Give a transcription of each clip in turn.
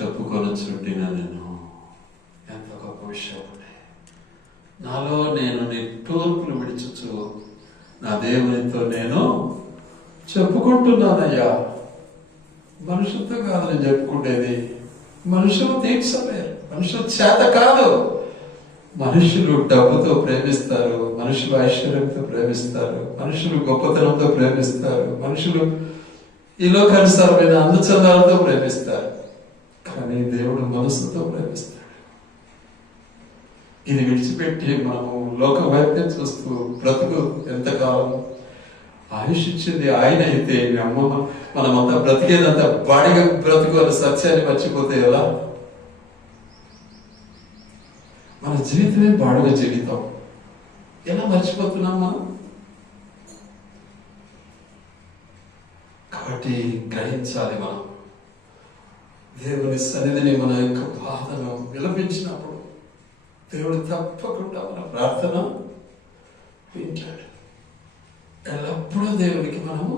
చెప్పుకొనుచుంటిన నేను ఎంత గొప్ప విషయం. నాలో నేను నిట్టూర్పులు విడిచుచు నా దేవునితో నేను చెప్పుకుంటున్నానయ్యా. మనుషులతో కాదు నేను చెప్పుకుంటేది, మనుషులు తీర్చలేరు, మనుషులు చేత కాదు. మనుషులు డబ్బుతో ప్రేమిస్తారు, మనుషులు ఐశ్వర్యంతో ప్రేమిస్తారు, మనుషులు గొప్పతనంతో ప్రేమిస్తారు, మనుషులు ఈ లోకానుసారమైన అందచందాలతో ప్రేమిస్తారు. కానీ దేవుడు మనసుతో ప్రేమిస్తాడు. ఇది విడిచిపెట్టి మనము లోక వైద్యం చూస్తూ బ్రతుకు ఎంతకాలం ఆయుష్ ఇచ్చింది ఆయన అయితే మనమంతా బ్రతికేదంతా బాడిగా బ్రతుకు అనే సత్యాన్ని మర్చిపోతే ఎలా? మన జీవితమే బాడుగ జీవితం, ఎలా మర్చిపోతున్నాం మనం? కాబట్టి గ్రహించాలి. మనం దేవుని సన్నిధిని మన యొక్క బాధను విలపించినప్పుడు దేవుడు తప్పకుండా మన ప్రార్థన వింటాడు. ఎల్లప్పుడూ దేవునికి మనము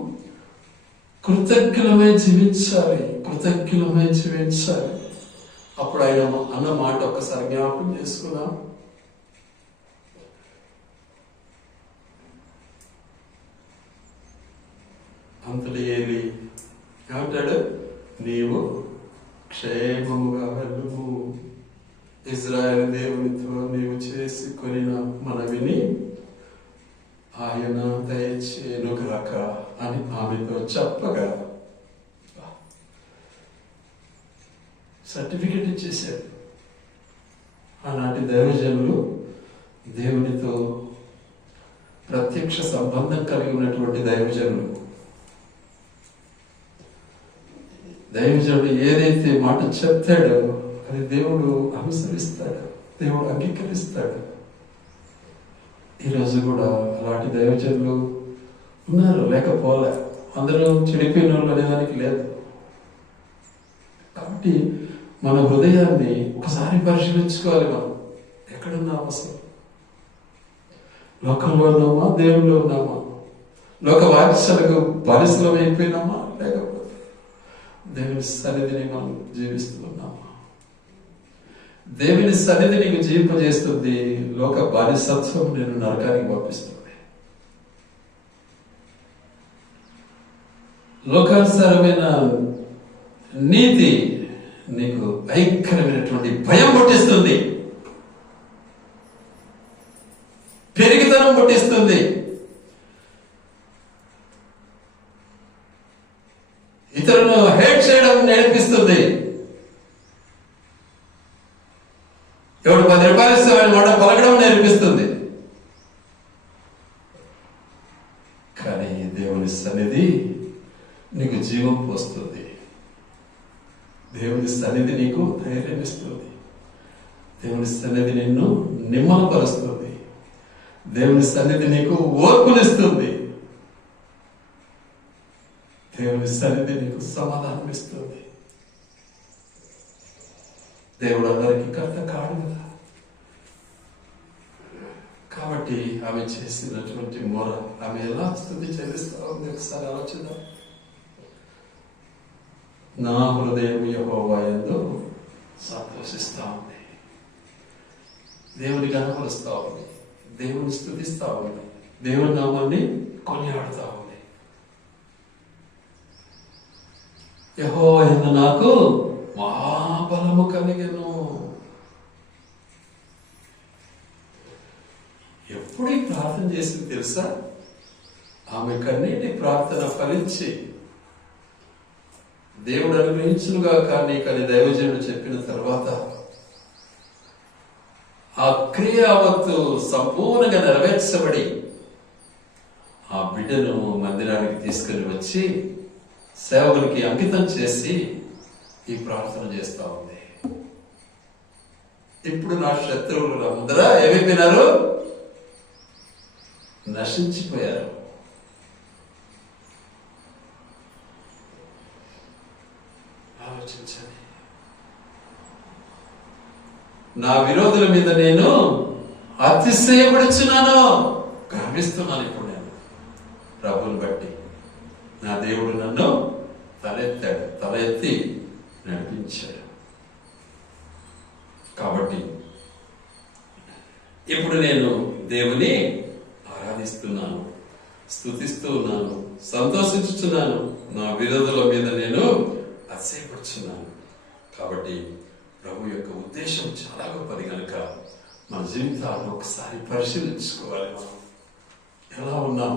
కృతజ్ఞులమై జీవించాలి, కృతజ్ఞులమై జీవించాలి. అప్పుడు ఆయన అన్న మాట ఒక్కసారి జ్ఞాపకం చేసుకున్నాం. అంతలో ఏలి ఏమంటాడు? నీవు క్షేమముగా వెళ్ళుము, ఇజ్రాయేలు దేవునితో నీవు చేసి కొనిన మనవిని ఆయన దయచేయునుగాక అని ఆమెతో చెప్పగా సర్టిఫికెట్ ఇచ్చేశాడు. ఆనాటి దైవజనులు దేవునితో ప్రత్యక్ష సంబంధం కలిగి ఉన్నటువంటి దైవజనులు. దైవజనుడు ఏదైతే మాట చెప్తాడో అది దేవుడు అనుసరిస్తాడు, దేవుడు అంగీకరిస్తాడు. ఈరోజు కూడా అలాంటి దైవజనులు ఉన్నారు, లేకపోలే. అందరూ చెడిపోయిన వాళ్ళు అనేదానికి లేదు. కాబట్టి మన హృదయాన్ని ఒకసారి పరిశీలించుకోవాలి. మనం ఎక్కడున్నాం అసలు? లోకంలో ఉన్నామా, దేవుల్లో ఉన్నామా? లోక వాత్సలకు బానిసలం అయిపోయినామా, లేకపోతే దేవుని సన్నిధిని మనం జీవిస్తున్నామా? దేవుని సన్నిధి నీకు జీవింపజేస్తుంది, లోక బానిసత్వం నేను నరకానికి పంపిస్తుంది. లోకానుసారమైన నీతి నీకు భయంకరమైనటువంటి భయం పుట్టిస్తుంది, పెరిగితనం పుట్టిస్తుంది. ఇతరులను హేట్ చేయడం నేర్పిస్తుంది. ఎవడు 10 రూపాయలు ఇస్తే ఆయన మాట పలకడం నేర్పిస్తుంది. కానీ దేవుని సన్నిధి నీకు జీవం పోస్తుంది, దేవుని సన్నిధి నీకు ధైర్యం ఇస్తుంది, దేవుని సన్నిధి నిన్ను నిమ్మలపరుస్తుంది, దేవుని సన్నిధి నీకు ఓర్పునిస్తుంది, దేవుని సన్నిధి నీకు సమాధానం ఇస్తుంది. దేవుడు అందరికీ కర్త కాడు కదా. కాబట్టి ఆమె చేసినటువంటి మొర, ఆమె ఎలా స్తుతి చెల్లిస్తా ఉంది ఒకసారి ఆలోచిద్దాం. నా హృదయం యెహోవా యందు సంతోషిస్తా ఉంది, దేవుని కనపరుస్తా ఉంది, దేవుని స్తుతిస్తా ఉంది, దేవుని నామాన్ని కొనియాడుతా ఉంది. యెహోవా యందు నాకు మహాబలము కలిగెను. ఎప్పుడు ఈ ప్రార్థన చేసింది తెలుసా? ఆమె కన్నీటి ప్రార్థన ఫలించి దేవుడు అనుగ్రహించునుగా కానీ దైవజనుడు చెప్పిన తర్వాత ఆ క్రియ యావత్తు సంపూర్ణంగా నెరవేర్చబడి ఆ బిడ్డను మందిరానికి తీసుకుని వచ్చి సేవకులకి అంకితం చేసి ఈ ప్రార్థన చేస్తా ఉంది. ఇప్పుడు నా శత్రువులు నా ముందర ఏమైపోయినారు? నశించిపోయారు. ఆలోచించండి. నా విరోధుల మీద నేను అతిశయపడుచున్నాను, గర్విస్తున్నాను. ఇప్పుడు నేను ప్రభువుని బట్టి నా దేవుడు నన్ను తల ఎత్తి నడిపించాడు. కాబట్టి ఇప్పుడు నేను దేవుని ఆరాధిస్తున్నాను, స్తుతిస్తూ ఉన్నాను, సంతోషించుచున్నాను, నా విరోధుల మీద నేను అతిశయపడుచున్నాను. కాబట్టి ప్రభు యొక్క ఉద్దేశం చాలా గొప్పది కనుక మన జీవితాలను ఒకసారి పరిశీలించుకోవాలి. మనం ఎలా ఉన్నాం,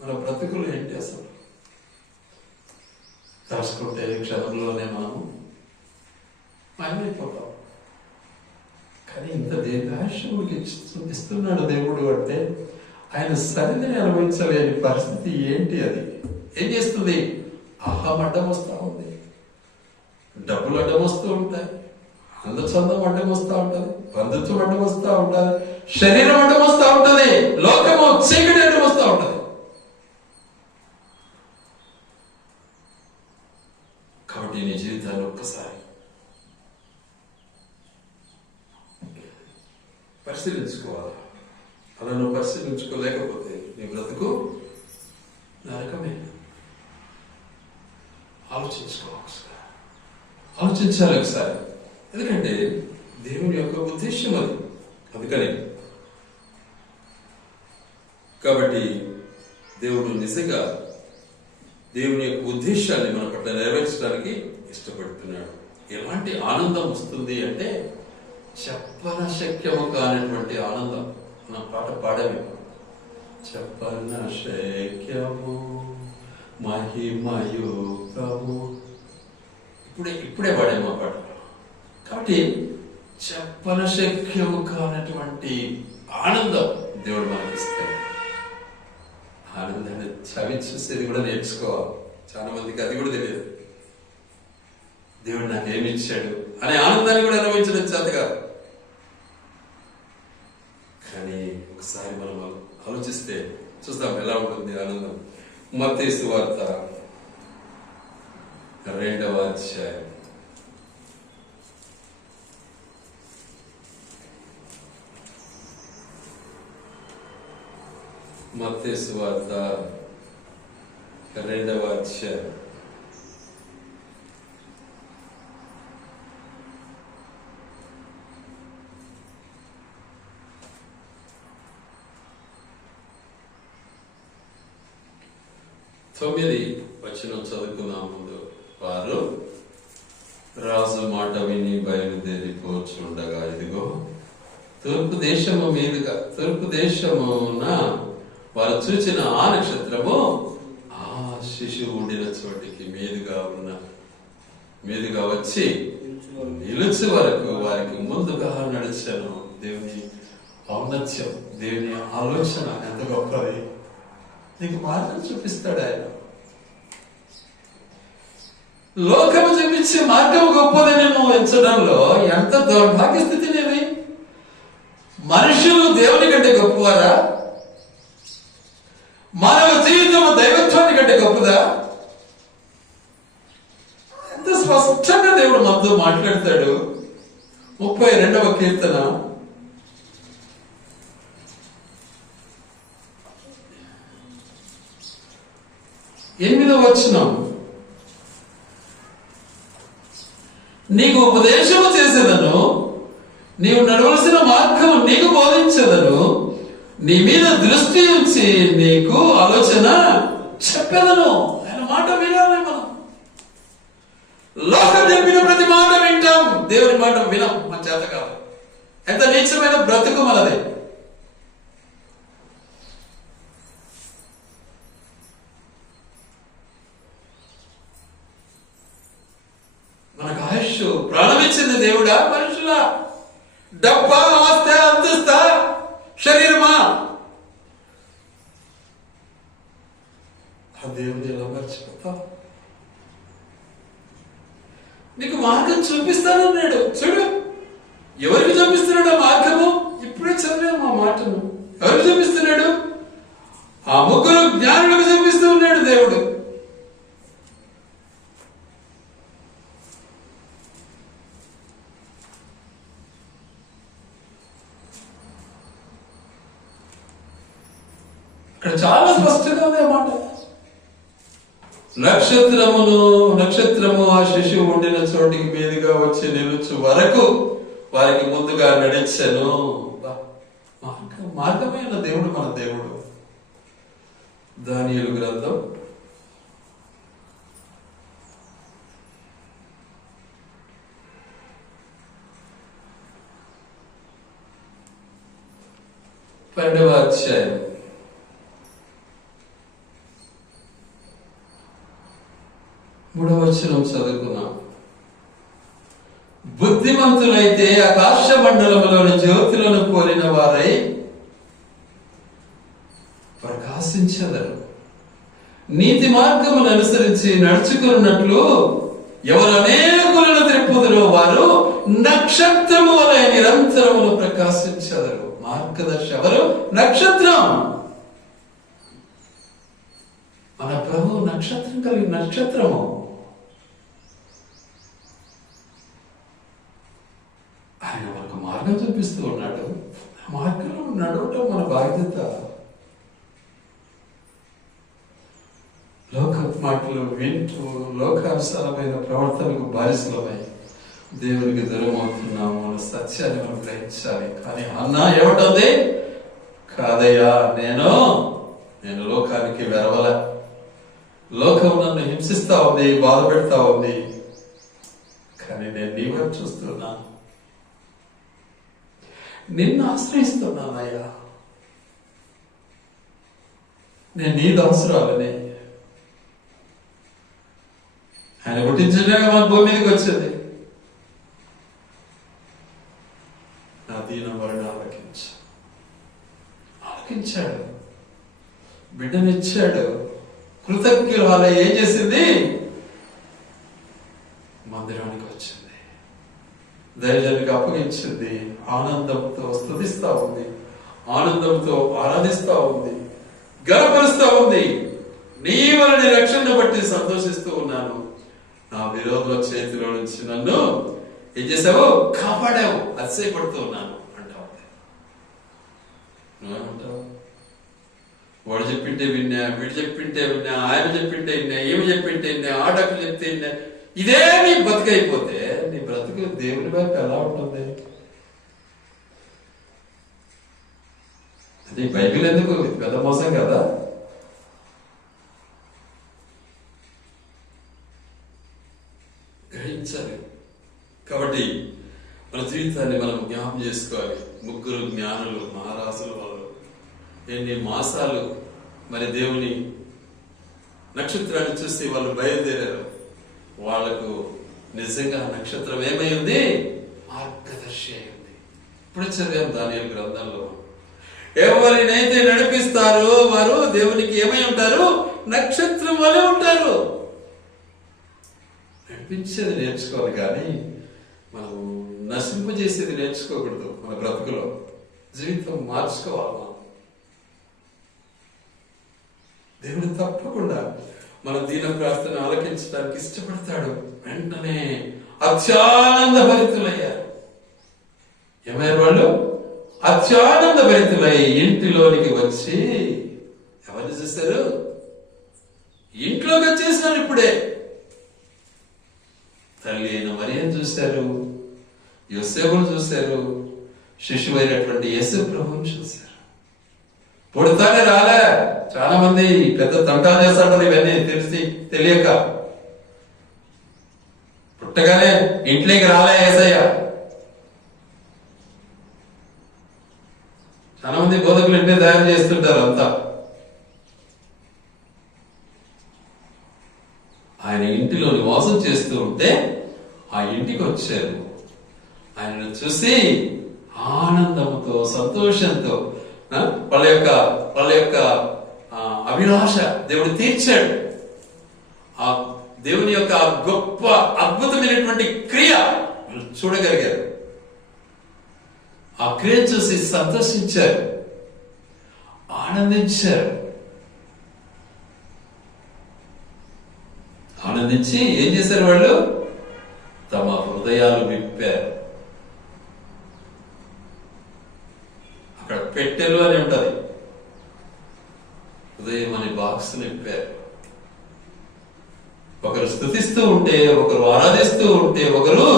మన బ్రతుకులు ఏంటి, అసలు తలుచుకుంటే క్షణంలోనే మనము మాయమైపోతాం. కానీ ఇంత దీర్ఘాయుష్యం ఇస్తున్నాడు దేవుడు అంటే ఆయన సన్నిధిని అనుభవించలేని పరిస్థితి ఏంటి? అది ఏం చేస్తుంది? అహం అడ్డం వస్తూ ఉంది, డబ్బులు అడ్డం వస్తూ ఉంటాయి, అందచందం అడ్డం వస్తూ ఉంటుంది, బంధుత్వం అడ్డం వస్తూ ఉంటుంది, శరీరం అడ్డం వస్తూ ఉంటుంది, లోకము చీకటి అడ్డం వస్తూ ఉంటుంది. కాబట్టి నీ జీవితాన్ని ఒక్కసారి పరిశీలించుకోవాలి. అలా నువ్వు పరిశీలించుకోలేకపోతే నీ బ్రతుకు నరకమే. ఆలోచించాలి ఒకసారి. ఎందుకంటే దేవుని యొక్క ఉద్దేశం అది. అందుకని కాబట్టి దేవుడు నిజంగా దేవుని యొక్క ఉద్దేశాన్ని మన పట్ల నెరవేర్చడానికి ఇష్టపడుతున్నాడు. ఎలాంటి ఆనందం వస్తుంది అంటే చెప్పనశక్యము కానటువంటి ఆనందం. నా పాట పాడమే, చెప్పనశక్యము మహిమయుక్తము. ఇప్పుడే పాడాము ఆ పాట. కాబట్టి చెప్పనశక్యము కానటువంటి ఆనందం దేవుడు మనకి ఇస్తాడు. ఆనందాన్ని చవి చూసేది కూడా నేర్చుకోవాలి. చాలా మందికి అది కూడా తెలియదు. దేవుడు నాకేమి ఇచ్చాడు అనే ఆనందాన్ని కూడా అనుభవించడం చేత కాదు. కానీ ఒకసారి మనం ఆలోచిస్తే చూస్తాం ఎలా ఉంటుంది ఆనందం. మత్తయి సువార్త 2వ అధ్యాయం మత్తయి సువార్త 2వ అధ్యాయం 9 వచనం చదువుకున్నాం. ముందు వారు రాజు మాట విని బయలుదేరిపోచుండగా ఇదిగో తూర్పు దేశమున వారు చూచిన ఆ నక్షత్రము ఆ శిశువు ఉండిన చోటికి మీదుగా వచ్చి నిలుచు వరకు వారికి ముందుగా నడిచాను. దేవుని ఔన్నత్యం, దేవుని ఆలోచన ఎంత గొప్పది. నీకు మార్గం చూపిస్తాడు ఆయన. లోకము చూపించే మార్గం గొప్పదని నువ్వు ఎంచడంలో ఎంత దౌర్భాగ్య స్థితి నీది. మనుషులు దేవుని కంటే గొప్పవారా? మానవ జీవితం దైవత్వాన్ని కంటే గొప్పదా? ఎంత స్పష్టంగా దేవుడు మనతో మాట్లాడతాడు. 32వ కీర్తన 8వ వచనం. నీకు ఉపదేశము చేసేదను, నీవు నడవలసిన మార్గము నీకు బోధించదను, నీ మీద దృష్టి ఉంచి నీకు ఆలోచన చెప్పేదను. ఆయన మాట వినాలి మనం. లోకం చెప్పిన ప్రతి మాట వింటాం, దేవుని మాట వినం. మన చేత కాదు. ఎంత నీచమైన బ్రతుకు మనది. మనకు ఆయుష్ ప్రాణమిచ్చింది దేవుడా మనుషుల? డబ్బా, ఆస్తి, అంతస్తా, శరీరమా? ఆ దేవుని ఎలా మర్చిపోతావు? నీకు మార్గం చూపిస్తానన్నాడు. చూడు ఎవరికి చూపిస్తున్నాడు ఆ మార్గము? ఇప్పుడే చదివాము ఆ మాటను. ఎవరికి చూపిస్తున్నాడు? ఆ 3 జ్ఞానులకు చూపిస్తూ ఉన్నాడు దేవుడు. ఇక్కడ చాలా స్పష్టంగా ఉంది ఆ మాట. నక్షత్రము ఆ శిశువు ఉండిన చోటికి మీదుగా వచ్చి నిలుచు వరకు వారికి ముందుగా నడిచాను. మార్గమైన దేవుడు మన దేవుడు. దానియేలు గ్రంథం 12వ అధ్యాయం 3వ వచనం చదువుకున్నాం. బుద్ధిమంతులైతే ఆకాశ మండలములోని జ్యోతులను కోరిన వారై ప్రకాశించెదరు. నీతి మార్గమును అనుసరించి నడుచుకున్నట్లు ఎవరు అనేకులను త్రిప్పుదురో వారు నక్షత్రము వలె నిరంతరములు ప్రకాశించెదరు. మార్గదర్శి ఎవరు? నక్షత్రం. మన ప్రభు నక్షత్రం కలిగిన నక్షత్రము. ఆయన మనకు మార్గం చూపిస్తూ ఉన్నాడు. ఆ మార్గంలో నడవటం మన బాధ్యత. లోక మాటలు వింటూ లోకానుసారమైన ప్రవర్తనకు బానిసలమై దేవునికి దూరం అవుతున్నాము అన్న సత్యాన్ని మనం గ్రహించాలి. కానీ అన్న ఏమిటంది? కాదయ్యా, నేను లోకానికి వెరవల. లోకం నన్ను హింసిస్తా ఉంది, బాధ పెడతా ఉంది, కానీ నేను నీ వైపు చూస్తున్నాను, నిన్ను ఆశ్రయిస్తున్నానయ్యా. నేను నీ దాసురాలని. ఆయన పుట్టించడమే మన భూమి మీదకి వచ్చింది. నా దీనం వాడిని ఆలకించాడు, బిడ్డనిచ్చాడు. కృతజ్ఞురాలు ఏం చేసింది? మందిరానికి వచ్చింది, దైవజనునికి అప్పగించింది, ఆనందంతో స్తుతిస్తా ఉంది, ఆనందంతో ఆరాధిస్తా ఉంది, గర్వపరుస్తా ఉంది. నీ వలని రక్షణ బట్టి సంతోషిస్తూ ఉన్నాను. నా విరోధుల చేతిలో నుంచి నన్ను ఏం చేసావు? కాపాడావు. అతిశయపడుతూ ఉన్నాను అంటావు. నువ్వేమంటావు? వాడు చెప్పింటే విన్నా, వీడు చెప్పింటే విన్నా, ఆయన చెప్పింటే విన్నా, ఏమి చెప్పింటే విన్నా, ఆ డాక్టర్ చెప్తే విన్నా. ఇదే నీ బతుకైపోతే నీ బ్రతుకు దేవుని వైపు ఎలా ఉంటుంది? అది బైబిల్ ఎందుకు పెద్ద మోసం కదా. గ్రహించాలి. కాబట్టి మన జీవితాన్ని మనం జ్ఞాపం చేసుకోవాలి. ముగ్గురు జ్ఞానులు, మహారాజులు, వాళ్ళు ఎన్ని మాసాలు మరి దేవుని నక్షత్రాన్ని చూసి వాళ్ళు బయలుదేరారు. వాళ్లకు నిజంగా నక్షత్రం ఏమైంది? మార్గదర్శి అయింది. ఇప్పుడు చదివాం దానియేలు గ్రంథంలో. ఎవరినైతే నడిపిస్తారో వారు దేవునికి ఏమై ఉంటారు? నక్షత్రం వలె ఉంటారు. నడిపించేది నేర్చుకోవాలి, కానీ మనం నశింపజేసేది నేర్చుకోకూడదు. మన బ్రతుకులో జీవితం మార్చుకోవాలి. మనం దేవుడు తప్పకుండా మన దీన ప్రార్థన ఆలకించడానికి ఇష్టపడతాడు. వెంటనే అత్యానంద భరితులయ్యారు. ఏమయ్యారు వాళ్ళు? అత్యానంద భరితులై ఇంటిలోనికి వచ్చి ఎవరిని చూశారు? ఇంట్లోకి వచ్చేసినారు. ఇప్పుడే తల్లి అయిన మరియను చూశారు, యోసేపును చూశారు, శిశువైనటువంటి యేసు ప్రభువును చూశారు. పుడతానే రాలే. చాలా మంది పెద్ద తంటాలు చేస్తాడు ఇవన్నీ తెలియక. పుట్టగానే ఇంట్లోకి రాలే యేసయ్య. చాలా మంది బోధకులు ఇంటే తయారు చేస్తుంటారు అంతా. ఆయన ఇంటిలో నివాసం చేస్తూ ఉంటే ఆ ఇంటికి వచ్చారు. ఆయనను చూసి ఆనందంతో, సంతోషంతో వాళ్ళ యొక్క అభిలాష దేవుడు తీర్చాడు. ఆ దేవుని యొక్క గొప్ప అద్భుతమైనటువంటి క్రియ వాళ్ళు చూడగలిగారు. ఆ క్రియ చూసి సంతోషించారు, ఆనందించారు. ఆనందించి ఏం చేశారు? వాళ్ళు తమ హృదయాలు విప్పారు. అక్కడ పెట్టెలు అని ఉంటది, హృదయం అనే బాక్స్ విప్పారు. ఒకరు స్తుతిస్తూ ఉంటే, ఒకరు ఆరాధిస్తూ ఉంటే, ఒకరు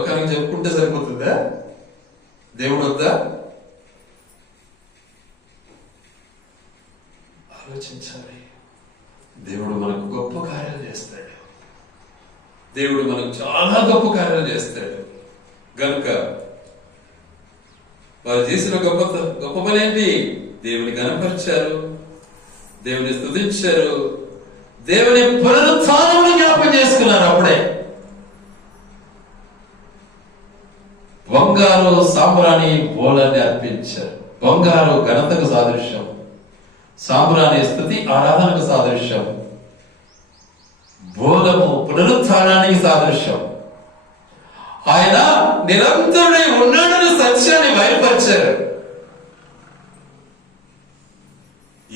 లోకానికి చెప్పుకుంటే సరిపోతుందా? దేవుడు వద్దా? ఆలోచించాలి. దేవుడు మనకు గొప్ప కార్యాలు చేస్తాడు. దేవుడు మనకు చాలా గొప్ప కార్యాలు చేస్తాడు. గనుక వారు చేసిన గొప్ప పని ఏంటి? దేవుని గణపరిచారు, దేవుని స్తుతించారు, దేవుని పునరుత్థానమును జ్ఞాపకం చేసుకున్నారు. అప్పుడే బంగారు సాంబ్రాణి బోళాన్ని అర్పించారు. బంగారు ఘనతకు సాదృశ్యం, సాంబ్రాణి స్తుతి ఆరాధనకు సాదృశ్యం, బోధము పునరుత్థానానికి సాదృశ్యం. ఆయన నిరంతరుడై ఉన్నాడని సత్యాన్ని బయలుపరిచారు.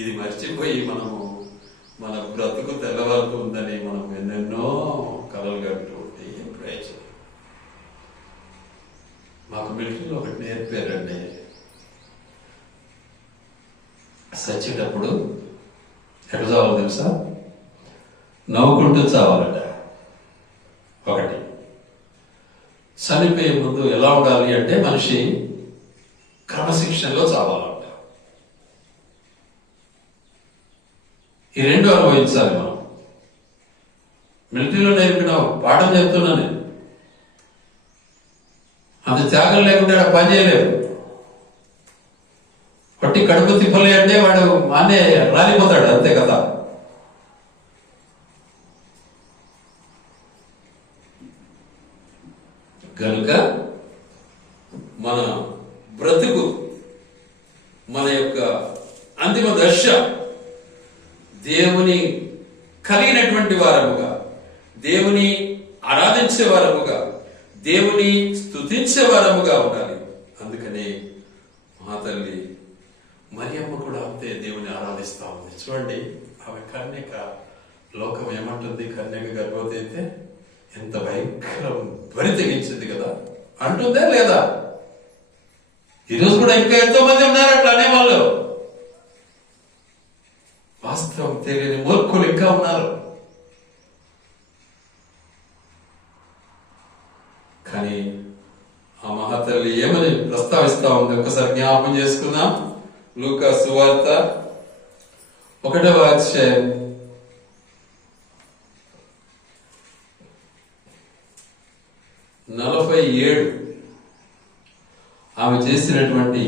ఇది మర్చిపోయి మనము మన బ్రతుకు తెల్లవారుతుందని మనం ఎన్నెన్నో కలలు కంటూ ఉంటే ఏం ప్రయోజనం? మాకు మిలిటరీలో ఒకటి నేర్పారండి. చచ్చేటప్పుడు ఎట్లా చావాలో తెలుసా? నవ్వుకుంటూ చావాలట. ఒకటి. చనిపోయే ముందు ఎలా ఉండాలి అంటే మనిషి క్రమశిక్షణలో చావాలంట. ఈ రెండు అనుభవించాలి మనం. మిలిటరీలో నేర్పిన పాఠం చెప్తున్నా నేను. అంత త్యాగం లేకుండా పని చేయలేవు. పట్టి కడుపు తిప్పలే అంటే వాడు మానే రాలిపోతాడు, అంతే కదా. కనుక మన బ్రతుకు, మన యొక్క అంతిమ దశ దేవుని కలిగినటువంటి వారముగా, దేవుని ఆరాధించే వారముగా, దేవుని స్తుతించే వారముగా ఉండాలి. అందుకని మా తల్లి మరియమ్మ కూడా అంతే దేవుని ఆరాధిస్తా ఉంది. చూడండి, ఆమె కన్యక. లోకం ఏమంటుంది? కన్యక గర్భవతి అయితే ఎంత భయంకరం, బరి తెగించింది కదా అంటుందే లేదా? ఈరోజు కూడా ఇంకా ఎంతో మంది ఉన్నారు అట్లా అనేవాళ్ళు. వాస్తవం తెలియని మూర్ఖులు ఇంకా ఉన్నారు. కానీ ఆ మహాతల్లి ఏమని ప్రస్తావిస్తా ఉంది ఒకసారి జ్ఞాపకం చేసుకుందాం. లూకా సువార్త 1వ అధ్యాయం 47 ఆమె చేసినటువంటి,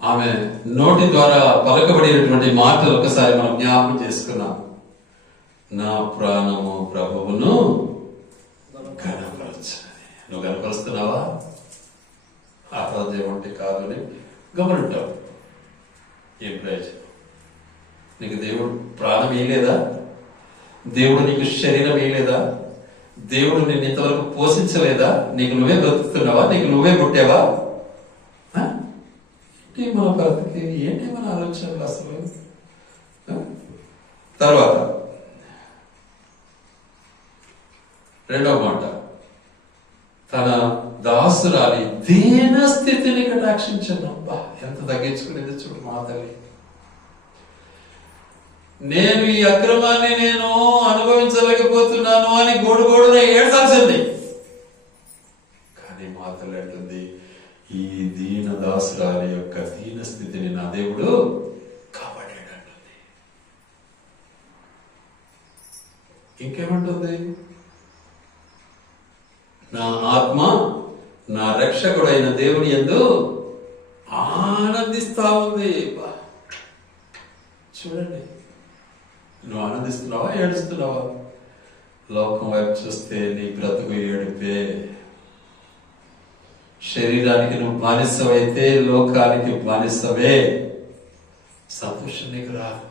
ఆమె నోటి ద్వారా పలకబడినటువంటి మాటలు ఒకసారి మనం జ్ఞాపకం చేసుకున్నాం. నా ప్రాణము ప్రభువును గణపరచని. నువ్వు గణపరుస్తున్నావా? ఆరాధ్యం అంటే కాదు అని గమనింటావు. ఏం ప్రయోజనం? నీకు దేవుడు ప్రాణం వేయలేదా? దేవుడు నీకు శరీరం వేయలేదా? దేవుడు నిన్ను ఇంతవరకు పోషించలేదా? నీకు నువ్వే బ్రతుకుతున్నావా? నీకు నువ్వే పుట్టావా? ఏంటి మన బ్రతికి? ఏంటి మన ఆలోచనలు అసలు? తర్వాత 2వ మాట, తన దాసురాలి దీన స్థితిని కటాక్షించను. ఎంత తగ్గించుకునేది చూడు మా తల్లి. నేను ఈ అక్రమాన్ని నేను అనుభవించలేకపోతున్నాను అని గోడుగోడున ఏడ్చాల్సింది. కానీ మా తల్లి అంటుంది, ఈ దీన దాసురాలి యొక్క దీన స్థితిని నా దేవుడు కాపాడాడంటుంది. ఇంకేమంటుంది? నా ఆత్మ నా రక్షకుడైన దేవుని యందు ఆనందిస్తా ఉంది. చూడండి, నువ్వు ఆనందిస్తున్నావా, ఏడుస్తున్నావా? లోకం వైపు చూస్తే నీ బ్రతుకు ఏడుపే. శరీరానికి నువ్వు బానిసవైతే లోకానికి బానిసవే. సంతోషం నీకు రాదు.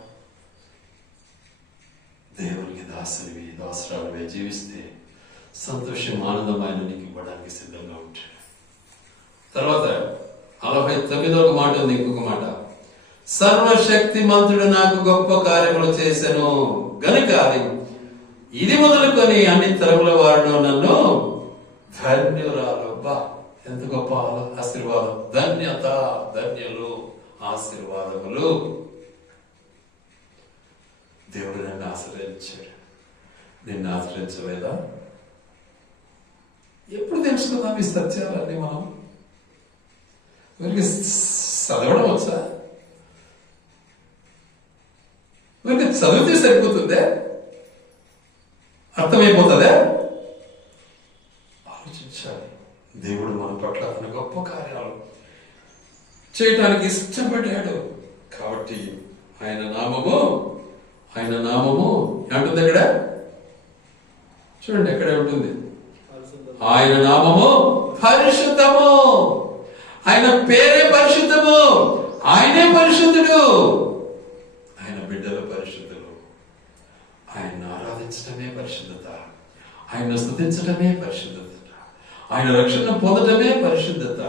దేవునికి దాసునివి, దాసురాలువే జీవిస్తే సంతోషం, ఆనందమైన నీకు ఇవ్వడానికి సిద్ధంగా ఉంటాడు. తర్వాత 49వ మాట ఉంది, ఇంకొక మాట. సర్వశక్తి మంతుడు నాకు గొప్ప కార్యములు చేశాను గనుక ఇది మొదలుకొని అన్ని తరముల వారిలో నన్ను ధన్యురాలు. ఎంత గొప్ప ఆశీర్వాదం! ధన్యత, ధన్యులు, ఆశీర్వాదములు. దేవుడు నన్ను ఆశ్రయించాడు. నిన్ను ఆశ్రయించలేదా? ఎప్పుడు తెలుసుకుందాం ఈ సత్యాలన్నీ మనం? వీరికి చదవడం వచ్చా? వీరికి చదివితే సరిపోతుందే? అర్థమైపోతుందే? ఆలోచించాలి. దేవుడు మన పట్ల తన గొప్ప కార్యాలు చేయటానికి ఇష్టపడ్డాడు కాబట్టి ఆయన నామము ఏమంటుంది అక్కడ? చూడండి, ఎక్కడే ఉంటుంది. ఆయన నామము పరిశుద్ధము. ఆయన పేరే పరిశుద్ధము. ఆయనే పరిశుద్ధుడు. ఆయన బిడ్డలు పరిశుద్ధులు. ఆయన్ని ఆరాధించడమే పరిశుద్ధత. ఆయన స్తుతించడమే పరిశుద్ధత. ఆయన రక్షణ పొందడమే పరిశుద్ధత.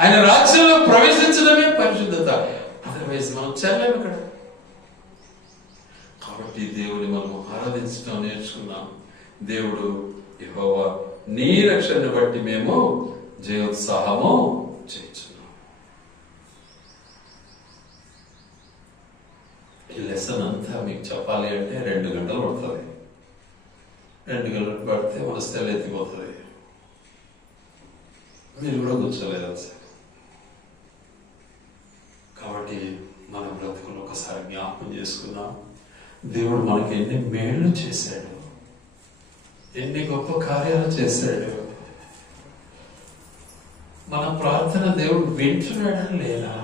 ఆయన రాజ్యంలో ప్రవేశించడమే పరిశుద్ధత. అదర్వైజ్ మనం చేయలేము ఇక్కడ. కాబట్టి దేవుని మనం ఆరాధించడం నేర్చుకున్నాం. దేవుడు యెహోవా నీ రక్షణను బట్టి మేము జయోత్సాహము చేయించున్నాం. ఈ లెసన్ అంతా మీకు చెప్పాలి అంటే 2 గంటలు పడుతుంది. 2 గంటలు పడితే మనసు ఎత్తిపోతుంది. మీరు కూడా కూర్చోలేదు సార్. కాబట్టి మన బ్రతుకులు ఒకసారి జ్ఞాపకం చేసుకుందాం. దేవుడు మనకి ఎన్ని మేళ్లు చేశాడు, ఎన్ని గొప్ప కార్యాలు చేశాడు. మన ప్రార్థన దేవుడు వింటున్నాడా లేదా?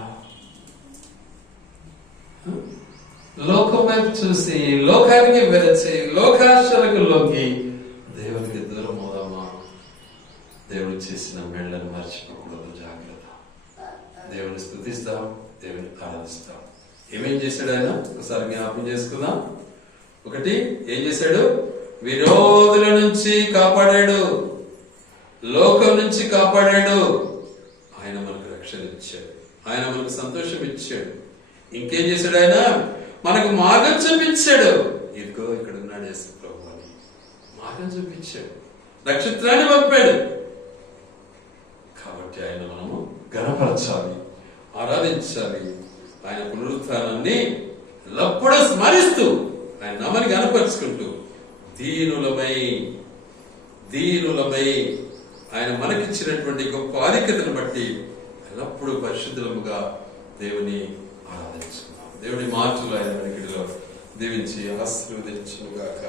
లోకం వైపు చూసి, లోకానికి వెరచి, లోకాశలకు లొంగి దేవునికి దూరం అవుదామా? దేవుడు చేసిన మేళ్లను మర్చిపోకూడదు. జాగ్రత్త. దేవుని స్తుతిస్తాం, దేవుని ఆరాధిస్తాం. ఏమేం చేశాడు ఆయన? ఒకసారి జ్ఞాపకం చేసుకుందాం. 1, ఏం చేశాడు? విరోధుల నుంచి కాపాడాడు, లోకం నుంచి కాపాడాడు. ఆయన మనకు రక్షణ ఇచ్చాడు, ఆయన మనకు సంతోషం ఇచ్చాడు. ఇంకేం చేశాడు? ఆయన మనకు మార్గం చూపించాడు. ఇదిగో ఇక్కడ ఉన్నాడు యేసు ప్రభు అని మార్గం చూపించాడు. నక్షత్రాన్ని పంపాడు. కాబట్టి ఆయన మనము ఘనపరచాలి, ఆరాధించాలి. ఆయన పునరుత్థానాన్ని ఎల్లప్పుడూ స్మరిస్తూ, ఆయన నామాన్ని ఘనపరుచుకుంటూ, దీనులమై ఆయన మనకిచ్చినటువంటి గొప్ప ఆధిక్యతను బట్టి ఎల్లప్పుడూ పరిశుద్ధులముగా దేవుని ఆరాధించుకున్నాం. దేవుని మాటలు ఆయన వెనుకడిలో దీవించి ఆశీర్వదించుగాక.